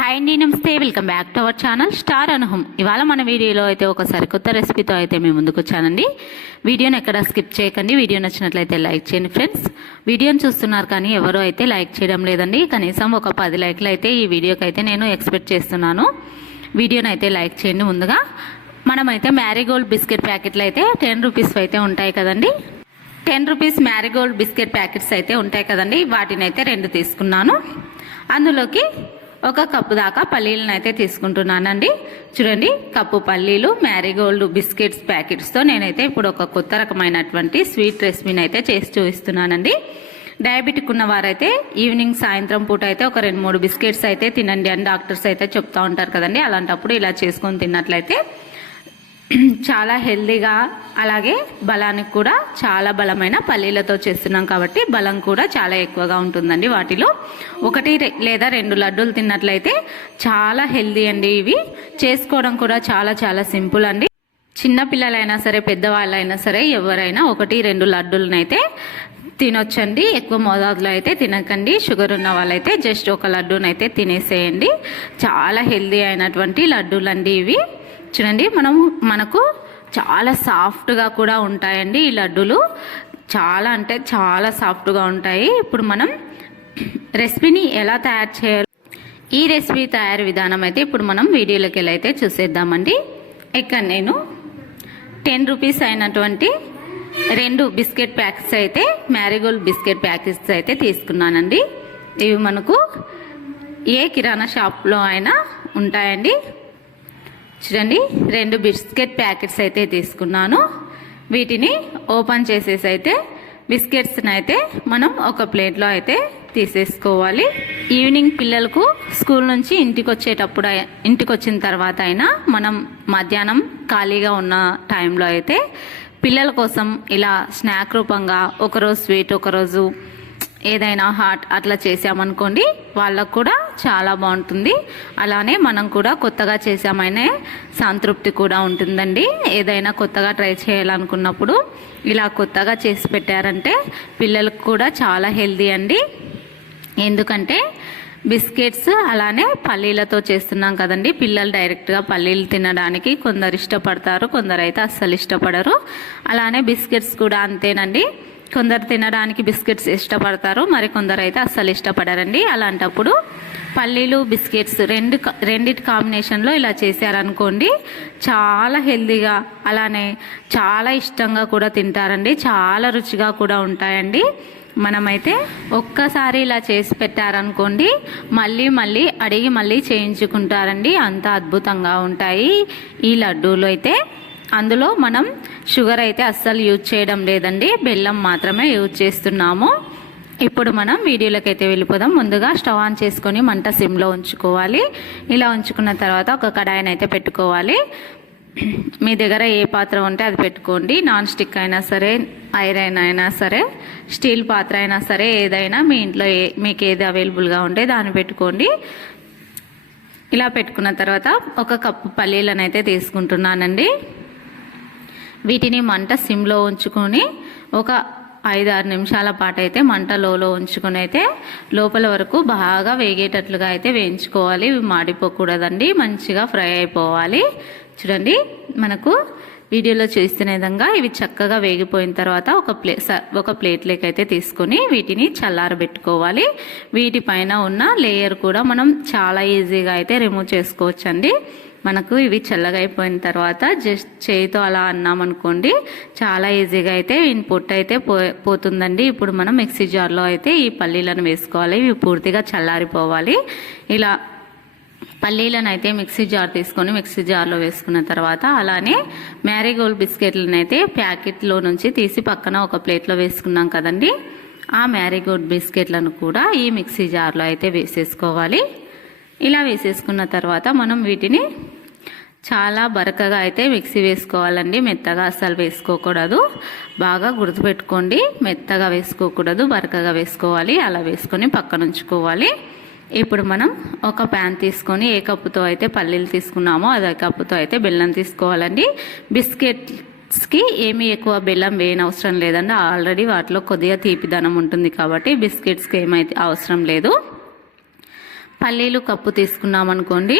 Hi అండి నమస్తే. Welcome back to our channel star అనుహం ఇవాళ మన వీడియోలో అయితే ఒక సరికొత్త రెసిపీతో అయితే మేము ముందుకు వచ్చానండి. వీడియోని ఎక్కడ స్కిప్ చేయకండి. వీడియో నచ్చినట్లయితే లైక్ చేయండి ఫ్రెండ్స్ వీడియోని చూస్తున్నారు కానీ ఎవరూ అయితే లైక్ చేయడం లేదండి. కనీసం ఒక పది లైక్లు అయితే ఈ వీడియోకి అయితే నేను ఎక్స్పెక్ట్ చేస్తున్నాను. వీడియోని అయితే లైక్ చేయండి ముందుగా. మనమైతే మ్యారీగోల్డ్ బిస్కెట్ ప్యాకెట్లు అయితే టెన్ రూపీస్ అయితే ఉంటాయి కదండి. Ten rupees Marigold biscuit packets అయితే ఉంటాయి కదండి. వాటిని అయితే రెండు తీసుకున్నాను. అందులోకి ఒక కప్పు దాకా పల్లీలను అయితే తీసుకుంటున్నానండి. చూడండి కప్పు పల్లీలు మ్యారీగోల్డ్ బిస్కెట్స్ ప్యాకెట్స్తో నేనైతే ఇప్పుడు ఒక కొత్త రకమైనటువంటి స్వీట్ రెసిపీని అయితే చేసి చూపిస్తున్నానండి. డయాబెటిక్ ఉన్న వారైతే ఈవినింగ్ సాయంత్రం పూట అయితే ఒక రెండు మూడు బిస్కెట్స్ అయితే తినండి అని డాక్టర్స్ అయితే చెప్తా ఉంటారు కదండి. అలాంటప్పుడు ఇలా చేసుకొని తిన్నట్లయితే చాలా హెల్దీగా అలాగే బలానికి కూడా చాలా బలమైన పల్లీలతో చేస్తున్నాం కాబట్టి బలం కూడా చాలా ఎక్కువగా ఉంటుందండి వాటిలో. ఒకటి లేదా రెండు లడ్డూలు తిన్నట్లయితే చాలా హెల్దీ అండి ఇవి. చేసుకోవడం కూడా చాలా చాలా సింపుల్ అండి. చిన్నపిల్లలైనా సరే పెద్దవాళ్ళైనా సరే ఎవరైనా ఒకటి రెండు లడ్డూలనైతే తినొచ్చండి. ఎక్కువ మోతాదులో అయితే తినకండి. షుగర్ ఉన్న వాళ్ళైతే జస్ట్ ఒక లడ్డూనైతే తినేసేయండి. చాలా హెల్దీ అయినటువంటి లడ్డూలండి ఇవి. చూడండి మనం మనకు చాలా సాఫ్ట్గా కూడా ఉంటాయండి ఈ లడ్డూలు. చాలా అంటే చాలా సాఫ్ట్గా ఉంటాయి. ఇప్పుడు మనం రెసిపీని ఎలా తయారు చేయాలి? ఈ రెసిపీ తయారు విధానం అయితే ఇప్పుడు మనం వీడియోలోకి వెళ్ళి అయితే చూసేద్దామండి. ఇక్కడ నేను టెన్ రూపీస్ అయినటువంటి రెండు బిస్కెట్ ప్యాకెట్స్ అయితే మ్యారీగోల్డ్ బిస్కెట్ ప్యాకెట్స్ అయితే తీసుకున్నానండి. ఇవి మనకు ఏ కిరాణా షాప్లో అయినా ఉంటాయండి. చూడండి రెండు బిస్కెట్ ప్యాకెట్స్ అయితే తీసుకున్నాను. వీటిని ఓపెన్ చేసేసి అయితే బిస్కెట్స్ని అయితే మనం ఒక ప్లేట్లో అయితే తీసేసుకోవాలి. ఈవినింగ్ పిల్లలకు స్కూల్ నుంచి ఇంటికి వచ్చేటప్పుడు ఇంటికి వచ్చిన తర్వాత అయినా మనం మధ్యాహ్నం ఖాళీగా ఉన్న టైంలో అయితే పిల్లల కోసం ఇలా స్నాక్ రూపంగా ఒకరోజు స్వీట్ ఒకరోజు ఏదైనా హాట్ అట్లా చేసామనుకోండి వాళ్ళకు కూడా చాలా బాగుంటుంది. అలానే మనం కూడా కొత్తగా చేసామనే సంతృప్తి కూడా ఉంటుందండి. ఏదైనా కొత్తగా ట్రై చేయాలనుకున్నప్పుడు ఇలా కొత్తగా చేసి పెట్టారంటే పిల్లలకు కూడా చాలా హెల్దీ అండి. ఎందుకంటే బిస్కెట్స్ అలానే పల్లీలతో చేస్తున్నాం కదండి. పిల్లలు డైరెక్ట్గా పల్లీలు తినడానికి కొందరు ఇష్టపడతారు కొందరు అయితే అస్సలు ఇష్టపడరు. అలానే బిస్కెట్స్ కూడా అంతేనండి. కొందరు తినడానికి బిస్కెట్స్ ఇష్టపడతారు మరి కొందరు అయితే అస్సలు ఇష్టపడరండి. అలాంటప్పుడు పల్లీలు బిస్కెట్స్ రెండు క- రెండిటి కాంబినేషన్లో ఇలా చేశారనుకోండి చాలా హెల్తీగా అలానే చాలా ఇష్టంగా కూడా తింటారండి. చాలా రుచిగా కూడా ఉంటాయండి. మనమైతే ఒక్కసారి ఇలా చేసి పెట్టారనుకోండి మళ్ళీ మళ్ళీ అడిగి మళ్ళీ చేయించుకుంటారండి. అంత అద్భుతంగా ఉంటాయి ఈ లడ్డూలు అయితే. అందులో మనం షుగర్ అయితే అస్సలు యూజ్ చేయడం లేదండి. బెల్లం మాత్రమే యూజ్ చేస్తున్నాము. ఇప్పుడు మనం వీడియోలోకి అయితే వెళ్ళిపోదాం. ముందుగా స్టవ్ ఆన్ చేసుకొని మంట సిమ్లో ఉంచుకోవాలి. ఇలా ఉంచుకున్న తర్వాత ఒక కడాయిని అయితే పెట్టుకోవాలి. మీ దగ్గర ఏ పాత్ర ఉంటే అది పెట్టుకోండి. నాన్ స్టిక్ అయినా సరే ఐరన్ అయినా సరే స్టీల్ పాత్ర అయినా సరే ఏదైనా మీ ఇంట్లో ఏ మీకు ఏది అవైలబుల్గా ఉంటే దాన్ని పెట్టుకోండి. ఇలా పెట్టుకున్న తర్వాత ఒక కప్పు పల్లీలను అయితే తీసుకుంటున్నానండి. వీటిని మంట సిమ్లో ఉంచుకొని ఒక ఐదు ఆరు నిమిషాల పాటు అయితే మంట లోలో ఉంచుకుని అయితే లోపల వరకు బాగా వేగేటట్లుగా అయితే వేయించుకోవాలి. ఇవి మాడిపోకూడదండి. మంచిగా ఫ్రై అయిపోవాలి. చూడండి మనకు వీడియోలో చూస్తున్న విధంగా ఇవి చక్కగా వేగిపోయిన తర్వాత ఒక ప్లే స- ఒక ప్లేట్లోకి అయితే తీసుకొని వీటిని చల్లారబెట్టుకోవాలి. వీటిపైన ఉన్న లేయర్ కూడా మనం చాలా ఈజీగా అయితే రిమూవ్ చేసుకోవచ్చండి. మనకు ఇవి చల్లగా అయిపోయిన తర్వాత జస్ట్ చేయితో అలా అన్నామనుకోండి చాలా ఈజీగా అయితే వీని పొట్టు అయితే పో పోతుందండి. ఇప్పుడు మనం మిక్సీ జార్లో అయితే ఈ పల్లీలను వేసుకోవాలి. ఇవి పూర్తిగా చల్లారిపోవాలి. ఇలా పల్లీలను అయితే మిక్సీ జార్ తీసుకొని మిక్సీ జార్లో వేసుకున్న తర్వాత అలానే మ్యారీగోల్డ్ బిస్కెట్లను అయితే ప్యాకెట్లో నుంచి తీసి పక్కన ఒక ప్లేట్లో వేసుకున్నాం కదండి. ఆ మ్యారీగోల్డ్ బిస్కెట్లను కూడా ఈ మిక్సీ జార్లో అయితే వేసేసుకోవాలి. ఇలా వేసేసుకున్న తర్వాత మనం వీటిని చాలా బరకగా అయితే మిక్సీ వేసుకోవాలండి. మెత్తగా అస్సలు వేసుకోకూడదు. బాగా గుర్తుపెట్టుకోండి. మెత్తగా వేసుకోకూడదు బరకగా వేసుకోవాలి. అలా వేసుకొని పక్కన ఉంచుకోవాలి. ఇప్పుడు మనం ఒక ప్యాన్ తీసుకొని ఏ కప్పుతో అయితే పల్లీలు తీసుకున్నామో అదే కప్పుతో అయితే బెల్లం తీసుకోవాలండి. బిస్కెట్స్కి ఏమీ ఎక్కువ బెల్లం వేయని అవసరం లేదండి. ఆల్రెడీ వాటిలో కొద్దిగా తీపిదనం ఉంటుంది కాబట్టి బిస్కెట్స్కి ఏమైతే అవసరం లేదు. పల్లీలు కప్పు తీసుకున్నామనుకోండి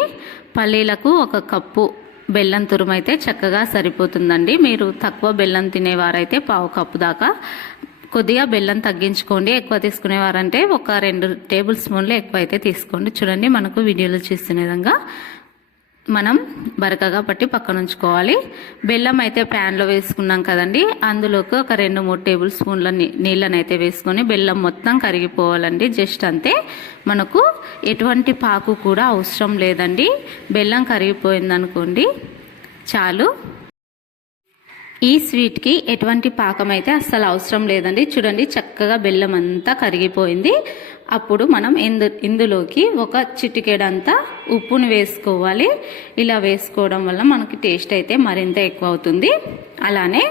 పల్లీలకు ఒక కప్పు బెల్లం తురుము అయితే చక్కగా సరిపోతుందండి. మీరు తక్కువ బెల్లం తినేవారైతే పావు కప్పు దాకా. కొద్దిగా బెల్లం తగ్గించుకోండి. ఎక్కువ తీసుకునేవారంటే ఒక రెండు టేబుల్ స్పూన్లు ఎక్కువ అయితే తీసుకోండి. చూడండి మనకు వీడియోలో చూస్తున్న విధంగా మనం బరకగా పట్టి పక్కన ఉంచుకోవాలి బెల్లం అయితే ప్యాన్లో వేసుకున్నాం కదండి. అందులోకి ఒక రెండు మూడు టేబుల్ స్పూన్ల నీళ్ళని అయితే వేసుకొని బెల్లం మొత్తం కరిగిపోవాలండి. జస్ట్ అంతే. మనకు ఎటువంటి పాకు కూడా అవసరం లేదండి. బెల్లం కరిగిపోయిందనుకోండి చాలు. ఈ స్వీట్కి ఎటువంటి పాకం అయితే అస్సలు అవసరం లేదండి. చూడండి చక్కగా బెల్లం అంతా కరిగిపోయింది. అప్పుడు మనం ఇందు ఇందులోకి ఒక చిటికెడంతా ఉప్పును వేసుకోవాలి. ఇలా వేసుకోవడం వల్ల మనకి టేస్ట్ అయితే మరింత ఎక్కువ అవుతుంది అలానే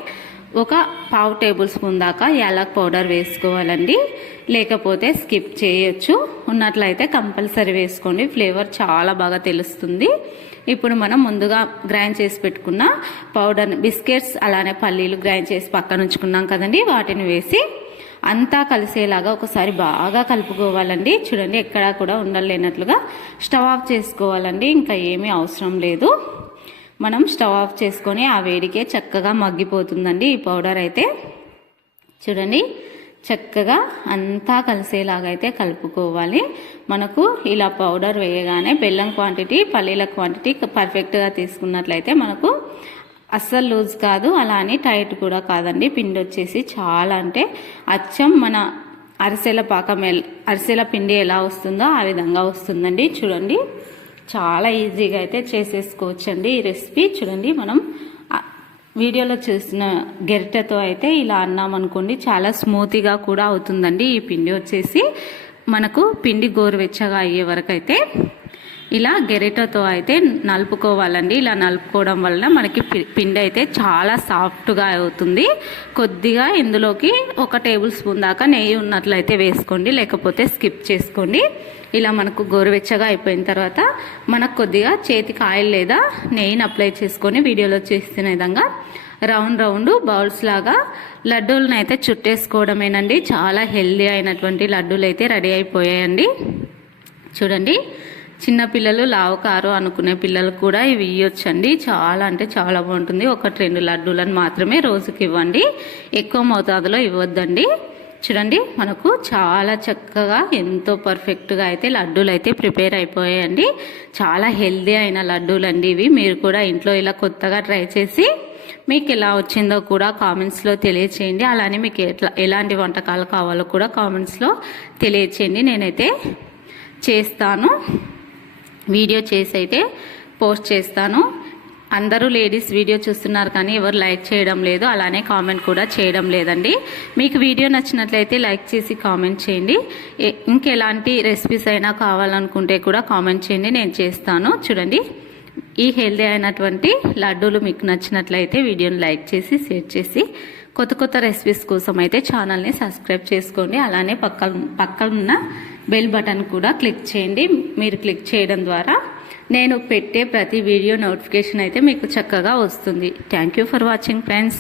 ఒక పావు టేబుల్ స్పూన్ దాకా యాలక్ పౌడర్ వేసుకోవాలండి. లేకపోతే స్కిప్ చేయొచ్చు. ఉన్నట్లయితే కంపల్సరీ వేసుకోండి. ఫ్లేవర్ చాలా బాగా తెలుస్తుంది. ఇప్పుడు మనం ముందుగా గ్రైండ్ చేసి పెట్టుకున్న పౌడర్ బిస్కెట్స్ అలానే పల్లీలు గ్రైండ్ చేసి పక్కన ఉంచుకున్నాం కదండి. వాటిని వేసి అంతా కలిసేలాగా ఒకసారి బాగా కలుపుకోవాలండి. చూడండి ఎక్కడా కూడా ఉండలేనట్లుగా స్టవ్ ఆఫ్ చేసుకోవాలండి. ఇంకా ఏమీ అవసరం లేదు. మనం స్టవ్ ఆఫ్ చేసుకొని ఆ వేడికే చక్కగా మగ్గిపోతుందండి ఈ పౌడర్ అయితే. చూడండి చక్కగా అంతా కలిసేలాగా అయితే కలుపుకోవాలి. మనకు ఇలా పౌడర్ వేయగానే బెల్లం క్వాంటిటీ పల్లీల క్వాంటిటీ పర్ఫెక్ట్గా తీసుకున్నట్లయితే మనకు అస్సలు లూజ్ కాదు అలా అని టైట్ కూడా కాదండి. పిండి వచ్చేసి చాలా అంటే అచ్చం మన అరిసెల పాకం అరిసెల పిండి ఎలా వస్తుందో ఆ విధంగా వస్తుందండి. చూడండి చాలా ఈజీగా అయితే చేసేసుకోవచ్చండి ఈ రెసిపీ. చూడండి మనం వీడియోలో చూసిన గెరిటతో అయితే ఇలా అన్నామనుకోండి చాలా స్మూతీగా కూడా అవుతుందండి ఈ పిండి వచ్చేసి. మనకు పిండి గోరువెచ్చగా అయ్యే వరకు అయితే ఇలా గెరిటతో అయితే నలుపుకోవాలండి. ఇలా నలుపుకోవడం వలన మనకి పి- పిండి అయితే చాలా సాఫ్ట్గా అవుతుంది. కొద్దిగా ఇందులోకి ఒక టేబుల్ స్పూన్ దాకా నెయ్యి ఉన్నట్లయితే వేసుకోండి. లేకపోతే స్కిప్ చేసుకోండి. ఇలా మనకు గోరువెచ్చగా అయిపోయిన తర్వాత మనకు కొద్దిగా చేతికి ఆయిల్ లేదా నెయ్యిని అప్లై చేసుకొని వీడియోలో చేసిన విధంగా రౌండ్ రౌండ్ బౌల్స్ లాగా లడ్డూలను అయితే చుట్టేసుకోవడమేనండి. చాలా హెల్దీ అయినటువంటి లడ్డూలు అయితే రెడీ అయిపోయాయండి. చూడండి. చిన్న పిల్లలు లావు కారు అనుకునే పిల్లలు కూడా ఇవి ఇవ్వచ్చండి చాలా అంటే చాలా బాగుంటుంది. ఒకటి రెండు లడ్డూలను మాత్రమే రోజుకి ఇవ్వండి. ఎక్కువ మోతాదులో ఇవ్వద్దండి. చూడండి మనకు చాలా చక్కగా ఎంతో పర్ఫెక్ట్గా అయితే లడ్డూలు అయితే ప్రిపేర్ అయిపోయాయండి. చాలా హెల్దీ అయిన లడ్డూలు అండి ఇవి. మీరు కూడా ఇంట్లో ఇలా కొత్తగా ట్రై చేసి మీకు ఎలా వచ్చిందో కూడా కామెంట్స్లో తెలియచేయండి. అలానే మీకు ఎట్లా ఎలాంటి వంటకాలు కావాలో కూడా కామెంట్స్లో తెలియచేయండి. నేనైతే చేస్తాను. వీడియో చేసి అయితే పోస్ట్ చేస్తాను. అందరూ లేడీస్ వీడియో చూస్తున్నారు కానీ ఎవరు లైక్ చేయడం లేదు. అలానే కామెంట్ కూడా చేయడం లేదండి. మీకు వీడియో నచ్చినట్లయితే లైక్ చేసి కామెంట్ చేయండి. ఇంకెలాంటి రెసిపీస్ అయినా కావాలనుకుంటే కూడా కామెంట్ చేయండి. నేను చేస్తాను. చూడండి. ఈ హెల్దీ అయినటువంటి లడ్డూలు మీకు నచ్చినట్లయితే వీడియోని లైక్ చేసి షేర్ చేసి కొత్త కొత్త రెసిపీస్ కోసం అయితే ఛానల్ని సబ్స్క్రైబ్ చేసుకోండి. అలానే పక్కన పక్కనున్న బెల్ బటన్ కూడా క్లిక్ చేయండి. మీరు క్లిక్ చేయడం ద్వారా నేను పెట్టే ప్రతి వీడియో నోటిఫికేషన్ అయితే మీకు చక్కగా వస్తుంది. Thank you for watching friends